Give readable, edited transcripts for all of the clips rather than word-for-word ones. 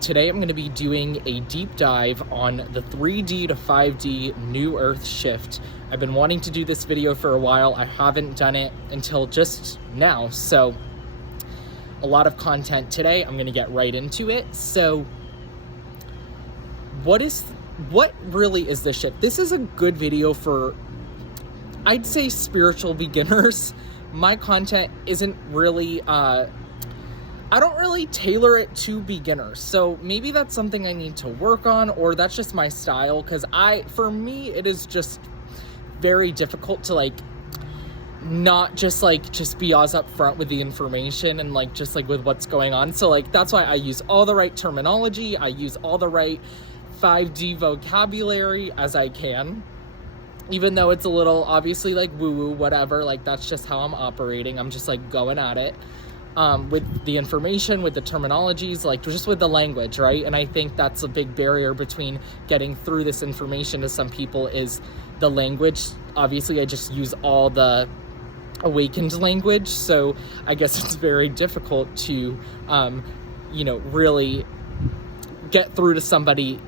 Today I'm going to be doing a deep dive on the 3D to 5D New Earth shift. I've been wanting to do this video for a while. I haven't done it until just now, so a lot of content today. I'm going to get right into it. So what really is this shift? This is a good video for, I'd say, spiritual beginners. My content isn't really I don't really tailor it to beginners, so maybe that's something I need to work on, or that's just my style, because for me, it is just very difficult to not just be as upfront with the information and with what's going on. So that's why I use all the right terminology, I use all the right 5D vocabulary as I can, even though it's a little obviously woo-woo, whatever, that's just how I'm operating. I'm just going at it. With the information, with the terminologies, just with the language, right? And I think that's a big barrier between getting through this information to some people is the language. Obviously, I just use all the awakened language, so I guess it's very difficult to, really get through to somebody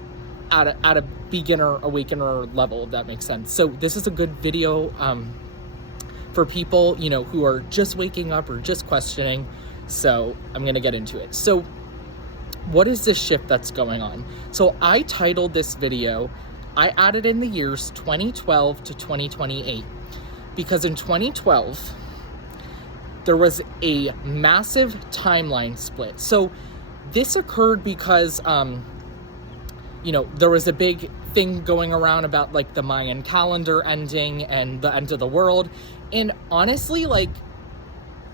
at a beginner, awakener level, if that makes sense. So this is a good video, for people, who are just waking up or just questioning. So I'm going to get into it. So what is this shift that's going on? So I titled this video, I added in the years 2012 to 2028, because in 2012, there was a massive timeline split. So this occurred because, there was a big thing going around about the Mayan calendar ending and the end of the world. And honestly,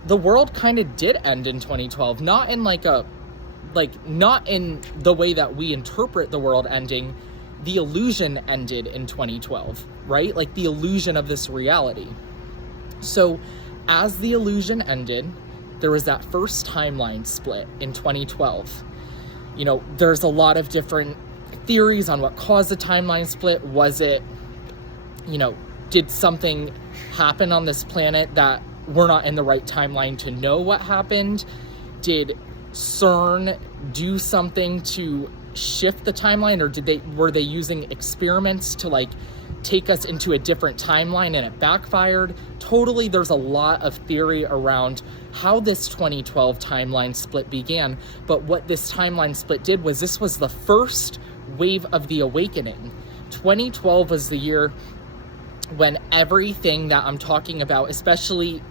the world kind of did end in 2012, not in not in the way that we interpret the world ending. The illusion ended in 2012, right? The illusion of this reality. So as the illusion ended, there was that first timeline split in 2012. There's a lot of different theories on what caused the timeline split. Was it, did something happen on this planet that we're not in the right timeline to know what happened? Did CERN do something to shift the timeline, or were they using experiments to take us into a different timeline and it backfired? Totally, there's a lot of theory around how this 2012 timeline split began, but what this timeline split did was this was the first wave of the awakening. 2012 was the year when everything that I'm talking about, especially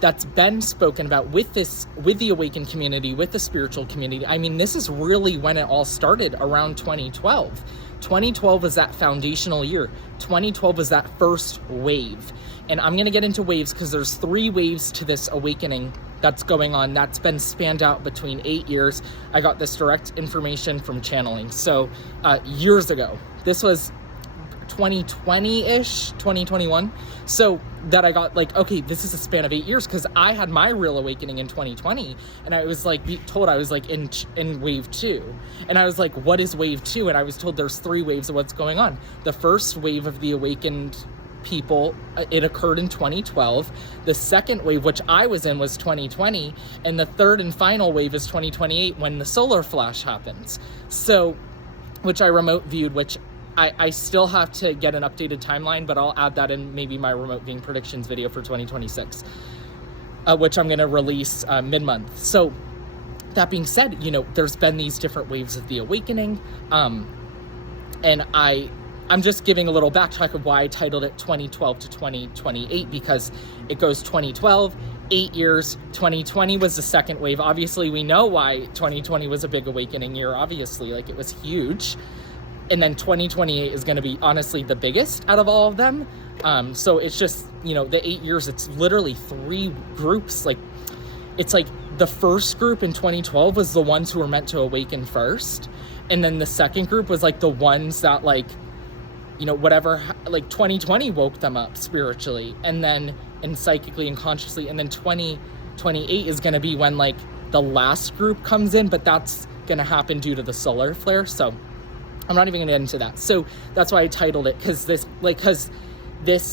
that's been spoken about with the awakened community, with the spiritual community, I mean, this is really when it all started, around 2012. 2012 was that foundational year. 2012 was that first wave. And I'm going to get into waves because there's 3 waves to this awakening that's going on. That's been spanned out between 8 years. I got this direct information from channeling. So years ago, this was 2020-ish, 2021. So that I got okay, this is a span of 8 years, because I had my real awakening in 2020, and I was told I was in wave 2, and I was what is wave 2? And I was told there's 3 waves of what's going on. The first wave of the awakened people, it occurred in 2012. The second wave, which I was in, was 2020, and the third and final wave is 2028, when the solar flash happens. So, which I remote viewed, which I still have to get an updated timeline, but I'll add that in maybe my remote viewing predictions video for 2026, which I'm going to release mid-month. So that being said, there's been these different waves of the awakening, and I'm just giving a little backtrack of why I titled it 2012 to 2028, because it goes 2012, 8 years, 2020 was the second wave. Obviously, we know why 2020 was a big awakening year, obviously, it was huge. And then 2028 is going to be honestly the biggest out of all of them. So it's just, the 8 years, it's literally 3 groups. It's the first group in 2012 was the ones who were meant to awaken first. And then the second group was the ones that 2020 woke them up spiritually and psychically and consciously. And then 2028 is going to be when the last group comes in, but that's going to happen due to the solar flare. So I'm not even going to get into that. So that's why I titled it, because this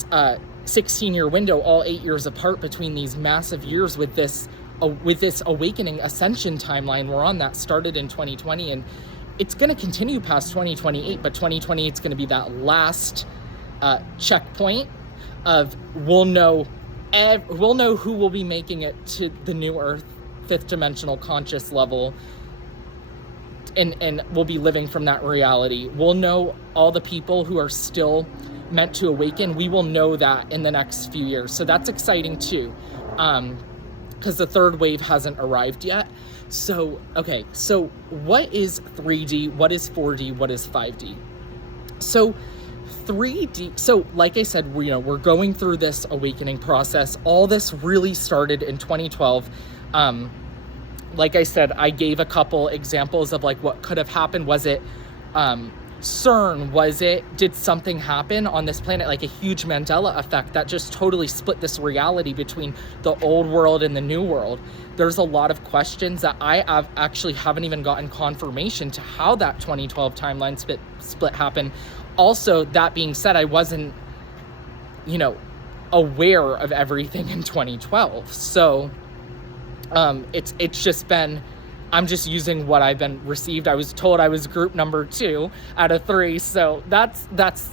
16-year window, all 8 years apart between these massive years with this awakening ascension timeline we're on that started in 2020, it's going to continue past 2028, but 2028 is going to be that last checkpoint of we'll know who will be making it to the new Earth, fifth dimensional conscious level, and we'll be living from that reality. We'll know all the people who are still meant to awaken. We will know that in the next few years. So that's exciting too, because the third wave hasn't arrived yet. So, okay, so what is 3D? What is 4D? What is 5D? So 3D, so like I said, we're going through this awakening process. All this really started in 2012. Like I said, I gave a couple examples of like what could have happened. Was it CERN? Did something happen on this planet, like a huge Mandela effect that just totally split this reality between the old world and the new world? There's a lot of questions that I haven't even gotten confirmation to how that 2012 timeline split happened. Also, that being said, I wasn't, aware of everything in 2012. So it's just been, I'm just using what I've been received. I was told I was group number 2 out of 3. So that's,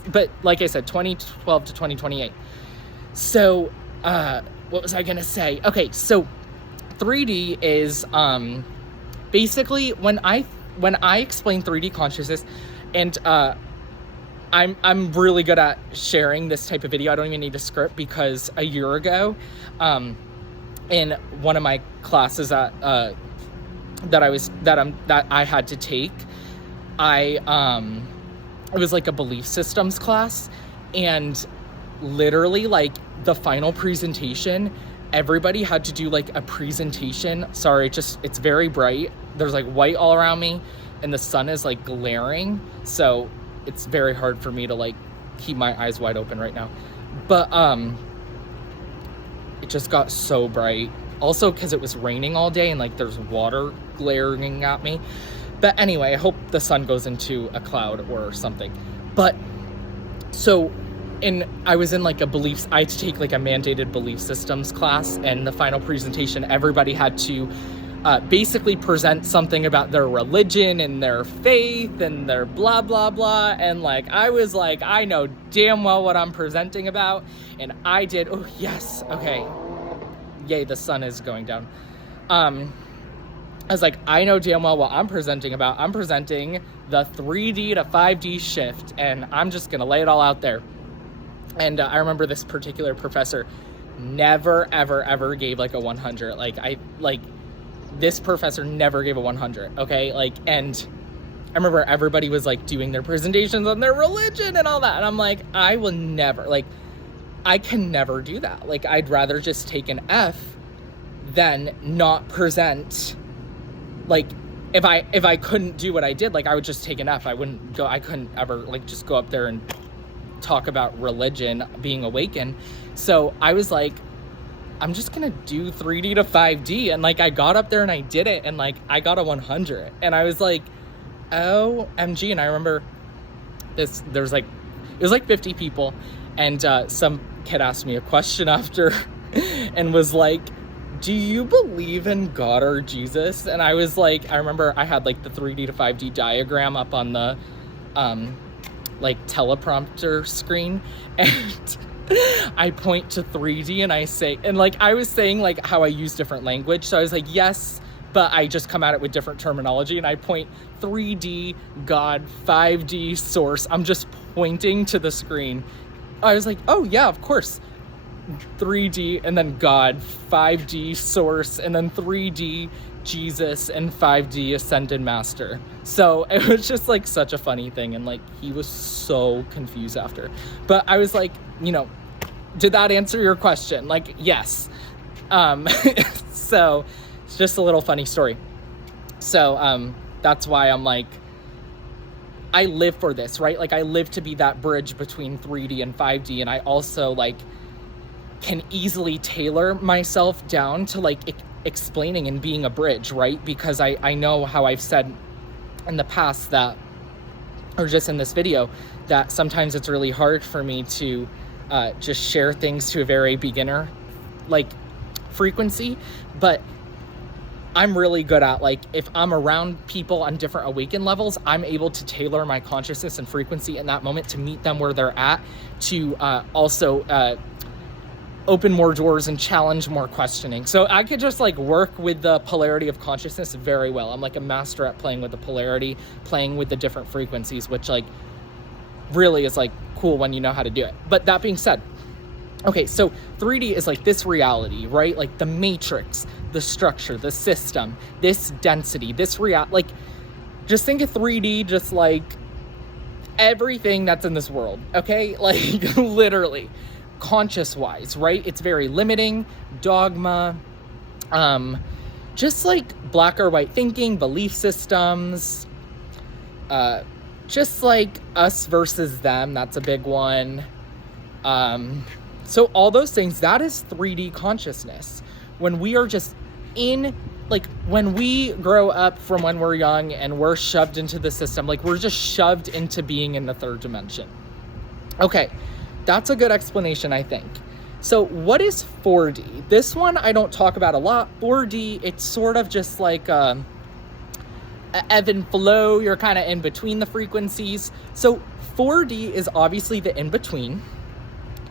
but like I said, 2012 to 2028. So, what was I going to say? Okay. So 3D is, basically when I explain 3D consciousness, and, I'm really good at sharing this type of video. I don't even need a script, because a year ago, in one of my classes that I had to take, it was like a belief systems class, and literally like the final presentation, everybody had to do like a presentation. Sorry, it's very bright. There's like white all around me, and the sun is like glaring, so it's very hard for me to like keep my eyes wide open right now. But it just got so bright. Also, because it was raining all day and like there's water glaring at me. But anyway, I hope the sun goes into a cloud or something. But so I was in like I had to take like a mandated belief systems class, and the final presentation, everybody had to basically present something about their religion and their faith and their blah, blah, blah. And like, I was like, I know damn well what I'm presenting about. And I did. Oh, yes. Okay. Yay, the sun is going down. I was like, I know damn well what I'm presenting about. I'm presenting the 3D to 5D shift, and I'm just going to lay it all out there. And I remember this particular professor never, ever, ever gave like a 100. This professor never gave a 100, okay? Like, and I remember everybody was like doing their presentations on their religion and all that. And I'm like, I will never, like, I can never do that. Like, I'd rather just take an F than not present. Like, if I couldn't do what I did, like, I would just take an F. I couldn't ever like just go up there and talk about religion being awakened. So I was like, I'm just gonna do 3D to 5D. And like, I got up there and I did it, and like, I got a 100. And I was like, OMG. And I remember it was like 50 people. And some kid asked me a question after and was like, do you believe in God or Jesus? And I was like, I remember I had like the 3D to 5D diagram up on the like teleprompter screen, and I point to 3D and I say, and like I was saying like how I use different language. So I was like, yes, but I just come at it with different terminology, and I point 3D, God, 5D, source. I'm just pointing to the screen. I was like, oh yeah, of course. 3D and then God, 5D, source, and then 3D, Jesus, and 5D, ascended master. So it was just like such a funny thing, and like he was so confused after. But I was like, did that answer your question? Like, yes. So it's just a little funny story. So that's why I'm like, I live for this, right? Like, I live to be that bridge between 3D and 5D, and I also like can easily tailor myself down to like explaining and being a bridge, right? Because I know how I've said in the past that, or just in this video, that sometimes it's really hard for me to just share things to a very beginner like frequency. But I'm really good at, like, if I'm around people on different awakened levels, I'm able to tailor my consciousness and frequency in that moment to meet them where they're at, to also open more doors and challenge more questioning. So I could just like work with the polarity of consciousness very well. I'm like a master at playing with the polarity, playing with the different frequencies, which like really is like cool when you know how to do it. But that being said, okay, so 3D is like this reality, right? Like the matrix, the structure, the system, this density, this like, just think of 3D just like everything that's in this world, okay? Like literally, conscious wise, right? It's very limiting, dogma, just like black or white thinking, belief systems, just like us versus them, that's a big one. So all those things, that is 3D consciousness. When we are just in, like when we grow up from when we're young and we're shoved into the system, like we're just shoved into being in the third dimension. Okay, that's a good explanation, I think. So what is 4D? This one I don't talk about a lot. 4D, it's sort of just like a ebb and flow. You're kind of in between the frequencies. So 4D is obviously the in-between.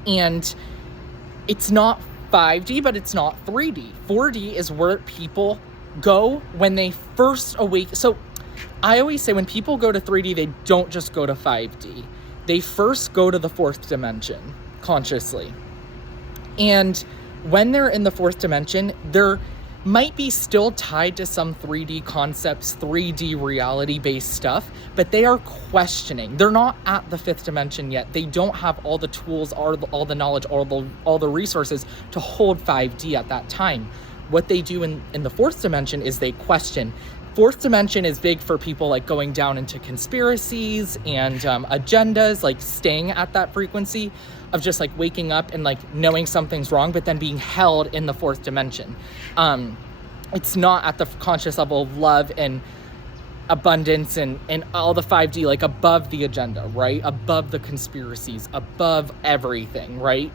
And it's not 5D, but it's not 3D. 4D is where people go when they first awake. So I always say when people go to 3D, they don't just go to 5D. They first go to the fourth dimension consciously. And when they're in the fourth dimension, they're might be still tied to some 3D concepts, 3D reality-based stuff, but they are questioning. They're not at the fifth dimension yet. They don't have all the tools, all the knowledge, all the resources to hold 5D at that time. What they do in the fourth dimension is they question. Fourth dimension is big for people like going down into conspiracies and agendas, like staying at that frequency of just like waking up and like knowing something's wrong, but then being held in the fourth dimension. It's not at the conscious level of love and abundance and all the 5D, like above the agenda, right? Above the conspiracies, above everything, right?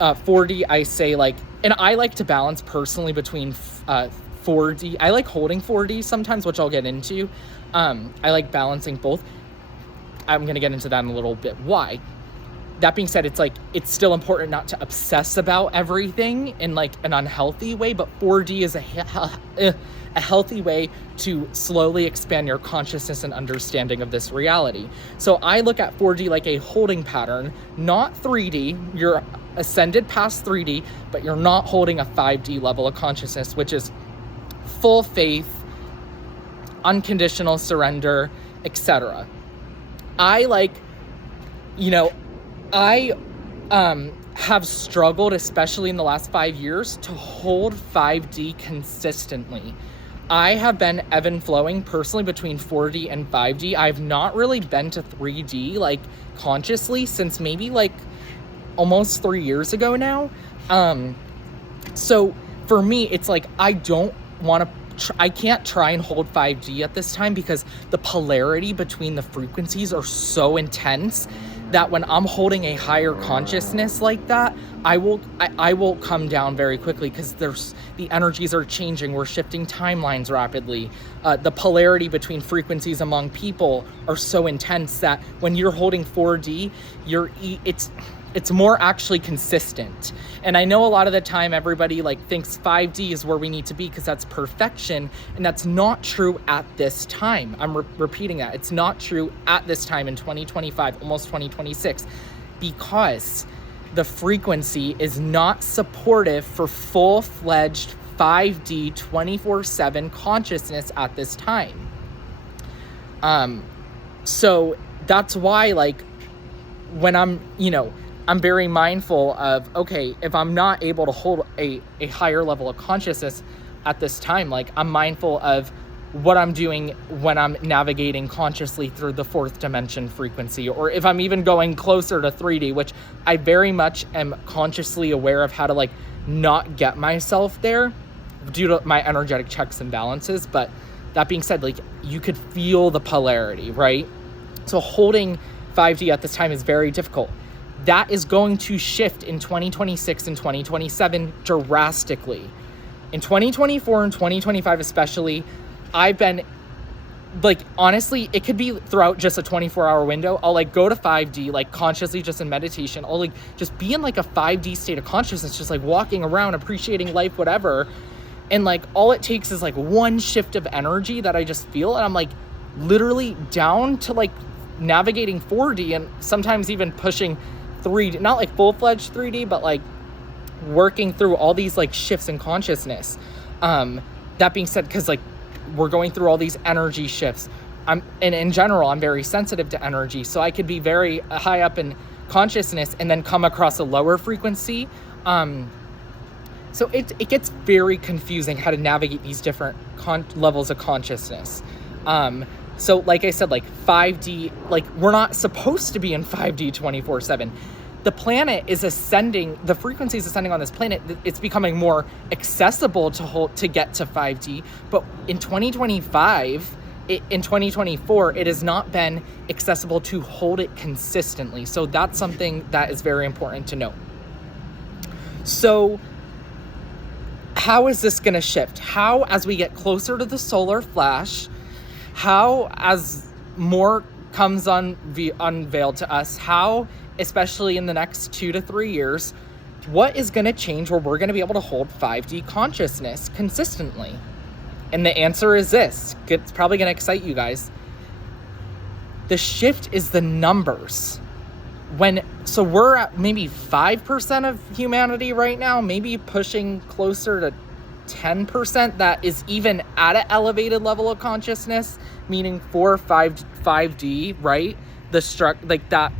4D, I say like, and I like to balance personally between 4D. I like holding 4D sometimes, which I'll get into. I like balancing both. I'm going to get into that in a little bit. Why? That being said, it's like, it's still important not to obsess about everything in like an unhealthy way, but 4D is a healthy way to slowly expand your consciousness and understanding of this reality. So I look at 4D like a holding pattern, not 3D. You're ascended past 3D, but you're not holding a 5D level of consciousness, which is full faith, unconditional surrender, etc. I like, I have struggled, especially in the last 5 years, to hold 5D consistently. I have been ebb and flowing personally between 4D and 5D. I've not really been to 3D like consciously since maybe like almost 3 years ago now. So for me, it's like I can't try and hold 5D at this time because the polarity between the frequencies are so intense that when I'm holding a higher consciousness like that, I will come down very quickly because the energies are changing. We're shifting timelines rapidly. The polarity between frequencies among people are so intense that when you're holding 4D, it's more actually consistent. And I know a lot of the time everybody like thinks 5D is where we need to be because that's perfection, and that's not true at this time. I'm repeating that. It's not true at this time in 2025, almost 2026, because the frequency is not supportive for full-fledged 5D 24/7 consciousness at this time. So that's why like when I'm very mindful of, okay, if I'm not able to hold a higher level of consciousness at this time, like I'm mindful of what I'm doing when I'm navigating consciously through the fourth dimension frequency, or if I'm even going closer to 3D, which I very much am consciously aware of how to like not get myself there due to my energetic checks and balances. But that being said, like you could feel the polarity, right? So holding 5D at this time is very difficult. That is going to shift in 2026 and 2027 drastically. In 2024 and 2025 especially, I've been like, honestly, it could be throughout just a 24-hour window. I'll like go to 5D, like consciously just in meditation. I'll like just be in like a 5D state of consciousness, just like walking around, appreciating life, whatever. And like all it takes is like one shift of energy that I just feel, and I'm like literally down to like navigating 4D and sometimes even pushing 3D, not like full-fledged 3D, but like working through all these like shifts in consciousness. That being said, because like we're going through all these energy shifts, and in general, I'm very sensitive to energy, so I could be very high up in consciousness and then come across a lower frequency. So it gets very confusing how to navigate these different levels of consciousness. So like I said, like 5D, like we're not supposed to be in 5D 24/7. The planet is ascending, the frequency is ascending on this planet. It's becoming more accessible to get to 5D. But in 2025, in 2024, it has not been accessible to hold it consistently. So that's something that is very important to note. So how is this going to shift? How, as we get closer to the solar flash, how, as more comes unveiled to us, how, especially in the next 2 to 3 years, what is going to change where we're going to be able to hold 5D consciousness consistently? And the answer is this. It's probably going to excite you guys. The shift is the numbers. So we're at maybe 5% of humanity right now, maybe pushing closer to 10% that is even at an elevated level of consciousness, meaning 4 or 5D, right? Like that,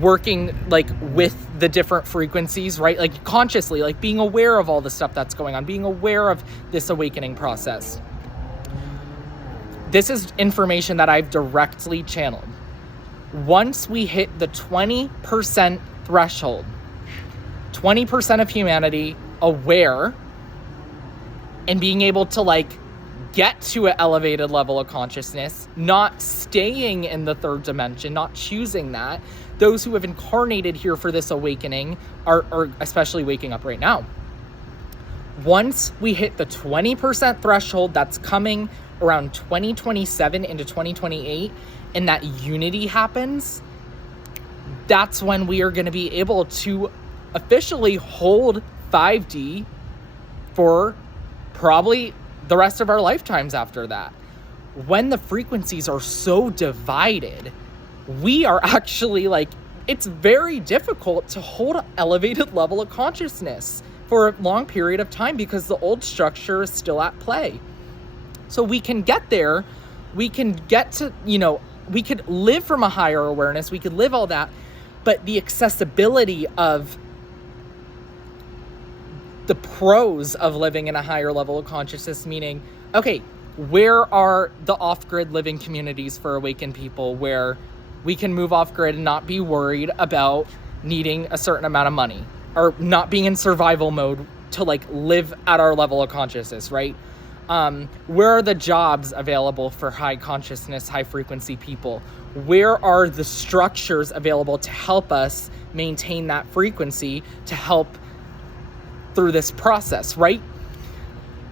working like with the different frequencies, right? Like consciously, like being aware of all the stuff that's going on, being aware of this awakening process. This is information that I've directly channeled. Once we hit the 20% threshold, 20% of humanity aware and being able to like get to an elevated level of consciousness, not staying in the third dimension, not choosing that. Those who have incarnated here for this awakening are especially waking up right now. Once we hit the 20% threshold, that's coming around 2027 into 2028, and that unity happens, that's when we are going to be able to officially hold 5D for probably the rest of our lifetimes after that. When the frequencies are so divided, we are actually like, it's very difficult to hold an elevated level of consciousness for a long period of time because the old structure is still at play. So we can get there, we can get to, we could live from a higher awareness, we could live all that, but the accessibility of the pros of living in a higher level of consciousness, meaning, okay, where are the off-grid living communities for awakened people where we can move off-grid and not be worried about needing a certain amount of money or not being in survival mode to like live at our level of consciousness, right? Where are the jobs available for high consciousness, high frequency people? Where are the structures available to help us maintain that frequency to help through this process, right?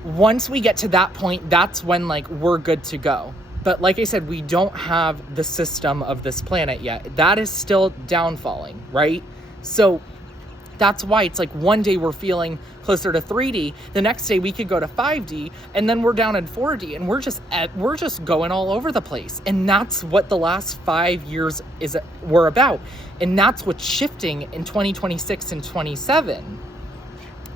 Once we get to that point, that's when like we're good to go. But like I said, we don't have the system of this planet yet. That is still downfalling, right? So that's why it's like one day we're feeling closer to 3D, the next day we could go to 5D, and then we're down in 4D, and we're just going all over the place. And that's what the last 5 years were about. And that's what's shifting in 2026 and 27.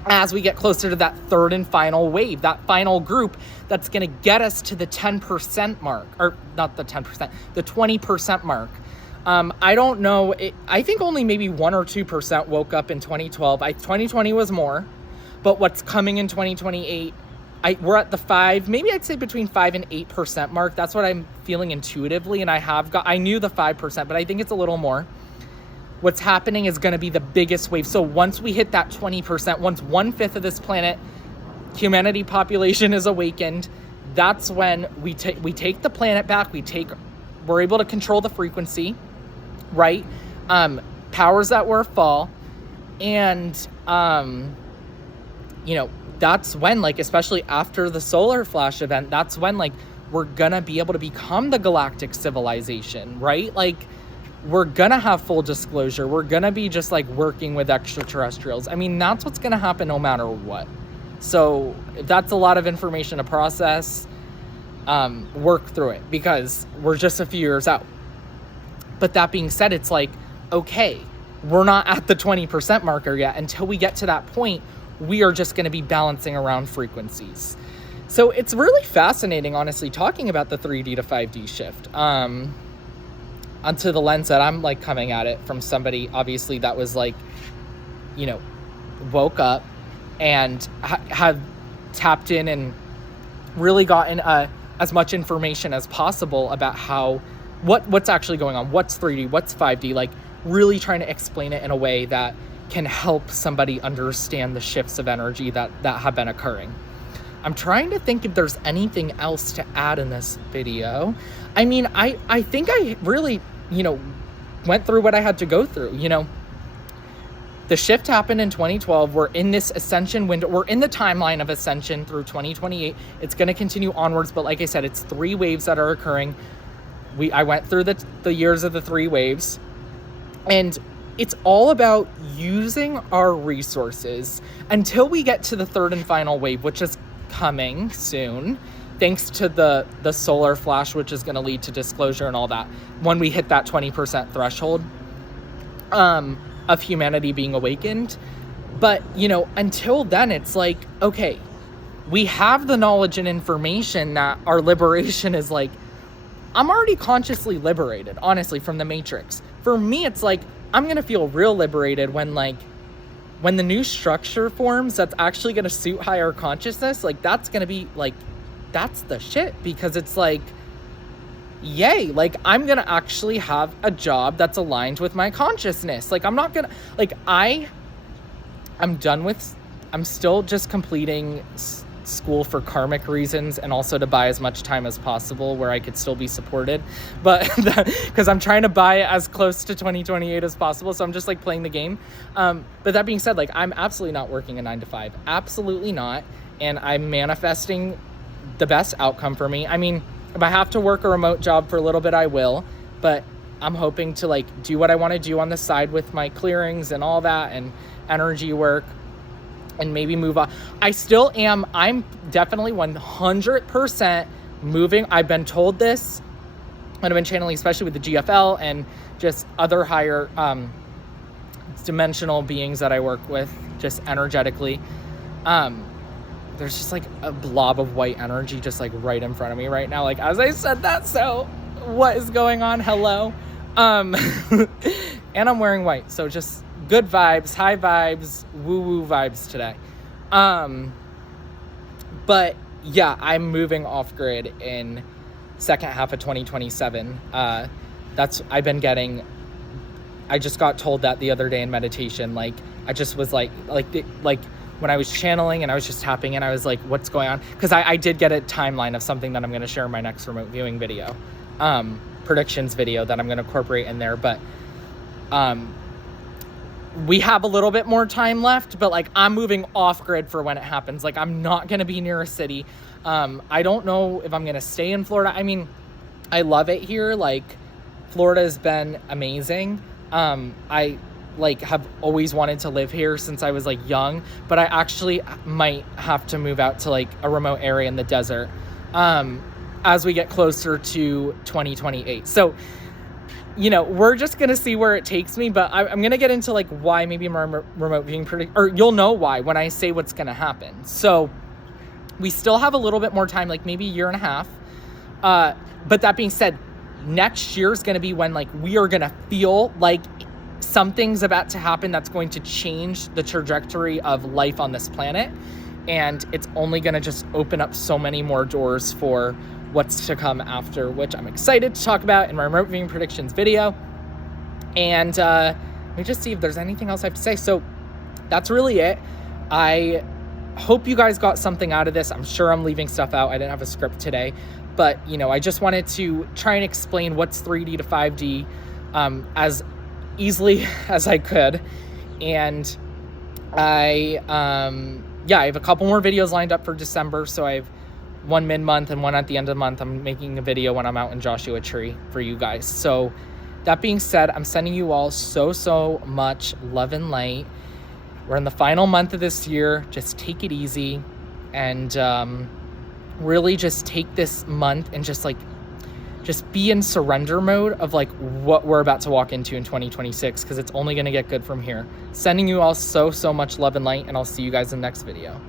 As we get closer to that third and final wave, that final group that's going to get us to the 10% mark, or not the 10%, the 20% mark. I don't know. I think only maybe 1 or 2% woke up in 2012. 2020 was more, but what's coming in 2028, we're at the 5, maybe I'd say between 5 and 8% mark. That's what I'm feeling intuitively. And I knew the 5%, but I think it's a little more. What's happening is going to be the biggest wave. So once we hit that 20%, once 1/5 of this planet, humanity population is awakened, that's when we take the planet back. We're able to control the frequency, right? Powers that were fall, and that's when, like, especially after the solar flash event, that's when, like, we're gonna be able to become the galactic civilization, right? Like, we're gonna have full disclosure. We're gonna be just, like, working with extraterrestrials. I mean, that's what's gonna happen no matter what. So that's a lot of information to process. Work through it, because we're just a few years out. But that being said, it's like, okay, we're not at the 20% marker yet. Until we get to that point, we are just going to be balancing around frequencies. So it's really fascinating, honestly, talking about the 3D to 5D shift. Onto the lens that I'm, like, coming at it from somebody, obviously, that was, like, woke up and had tapped in and really gotten as much information as possible about what's actually going on, what's 3D, what's 5D, like, really trying to explain it in a way that can help somebody understand the shifts of energy that have been occurring. I'm trying to think if there's anything else to add in this video. I mean, I think I really, went through what I had to go through. The shift happened in 2012. We're in this ascension window. We're in the timeline of ascension through 2028. It's going to continue onwards, but like I said, it's 3 waves that are occurring. I went through the years of the 3 waves, and it's all about using our resources until we get to the 3rd and final wave, which is coming soon, thanks to the solar flash, which is going to lead to disclosure and all that, when we hit that 20% threshold of humanity being awakened. But, until then, it's like, okay, we have the knowledge and information that our liberation is, like, I'm already consciously liberated, honestly, from the Matrix. For me, it's like, I'm going to feel real liberated when the new structure forms that's actually going to suit higher consciousness. Like, that's going to be, like, that's the shit, because it's like, yay, like, I'm going to actually have a job that's aligned with my consciousness. Like, I'm not going to, like, I'm still just completing school for karmic reasons, and also to buy as much time as possible where I could still be supported, but because I'm trying to buy as close to 2028 as possible, so I'm just, like, playing the game. But that being said, like, I'm absolutely not working a 9 to 5, absolutely not, and I'm manifesting the best outcome for me. I mean, if I have to work a remote job for a little bit, I will, but I'm hoping to, like, do what I want to do on the side with my clearings and all that, and energy work, and maybe move on. I'm definitely 100% moving. I've been told this, and I've been channeling, especially with the GFL and just other higher dimensional beings that I work with, just energetically. There's just, like, a blob of white energy just, like, right in front of me right now, like, as I said that. So what is going on? Hello. And I'm wearing white, so just good vibes, high vibes, woo-woo vibes today. But yeah, I'm moving off grid in second half of 2027. I just got told that the other day in meditation. Like, I just was like when I was channeling and I was just tapping in, I was like, what's going on? Because I did get a timeline of something that I'm going to share in my next remote viewing video, predictions video that I'm going to incorporate in there. But we have a little bit more time left, but, like, I'm moving off grid for when it happens. Like, I'm not going to be near a city. I don't know if I'm going to stay in Florida. I mean, I love it here. Like, Florida has been amazing. I, like, have always wanted to live here since I was, like, young, but I actually might have to move out to, like, a remote area in the desert, as we get closer to 2028. So, we're just going to see where it takes me, but I'm going to get into, like, why maybe my remote viewing or you'll know why when I say what's going to happen. So we still have a little bit more time, like maybe a year and a half. But that being said, next year is going to be when, like, we are going to feel like something's about to happen that's going to change the trajectory of life on this planet. And it's only going to just open up so many more doors for what's to come after, which I'm excited to talk about in my remote viewing predictions video. And let me just see if there's anything else I have to say. So that's really it. I hope you guys got something out of this. I'm sure I'm leaving stuff out. I didn't have a script today, but I just wanted to try and explain what's 3D to 5D as easily as I could. And I yeah, I have a couple more videos lined up for December. So I have one mid-month and one at the end of the month. I'm making a video when I'm out in Joshua Tree for you guys. So that being said, I'm sending you all so much love and light. We're in the final month of this year. Just take it easy and really just take this month and just be in surrender mode of like what we're about to walk into in 2026, because it's only going to get good from here. Sending you all so much love and light, and I'll see you guys in the next video.